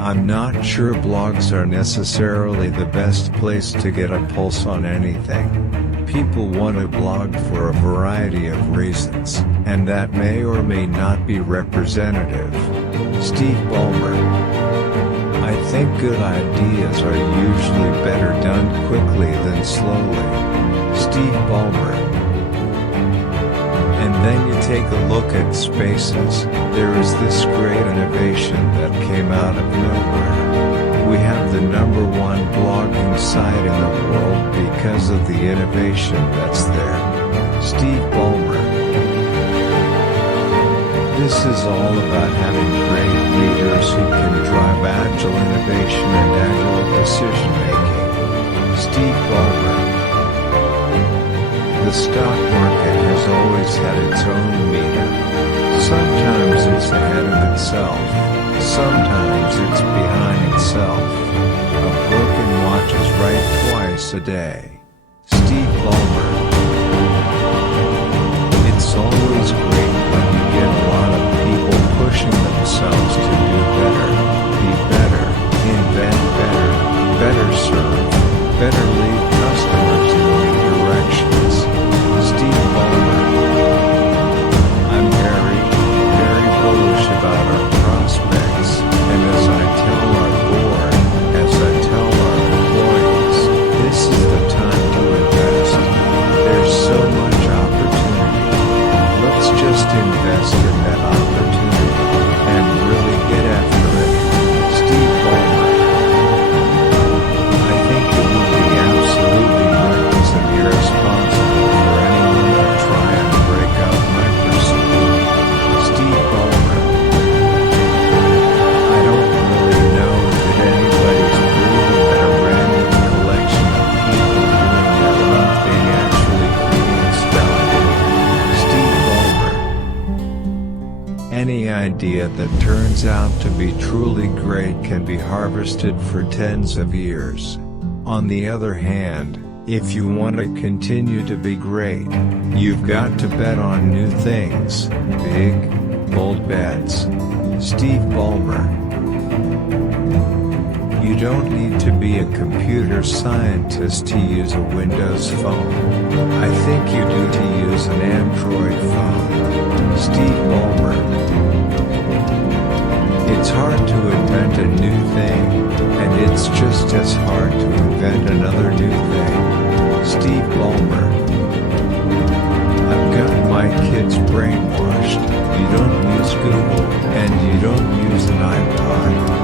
I'm not sure blogs are necessarily the best place to get a pulse on anything. People want to blog for a variety of reasons, and that may or may not be representative. Steve Ballmer. I think good ideas are usually better done quickly than slowly. Steve Ballmer. And then you take a look at Spaces. There is this great innovation that came out of nowhere. We have the #1 blogging site in the world because of the innovation that's there. Steve Ballmer. This is all about having great leaders who can drive agile innovation and agile decision making. Steve Ballmer. The stock market has always had its own meter. Sometimes it's ahead of itself, sometimes it's behind itself. A broken watch is right twice a day. Steve Ballmer. It's always great when you get a lot of people pushing themselves to do better, be better, invent better, better serve, better lead customers in new directions. Steve Ballmer. I'm very, very bullish about our prospects, and as I tell our board, as I tell our employees, this is the time to invest. There's so much opportunity. Let's just invest in that opportunity, and really get after it. Steve Ballmer. I think it would be absolutely reckless and irresponsible for anyone to try and break up Microsoft. Steve Ballmer. I don't really know that anybody's proven that a random collection of people doing their own thing actually creates value. Steve Ballmer. Any idea that turns out to be truly great can be harvested for tens of years. On the other hand, if you want to continue to be great, you've got to bet on new things, big, bold bets. Steve Ballmer. You don't need to be a computer scientist to use a Windows phone. I think you do to use an Android phone. Steve Ballmer. It's hard to invent a new thing, and it's just as hard to invent another new thing. Steve Ballmer. I've got my kids brainwashed. You don't use Google, and you don't use an iPod.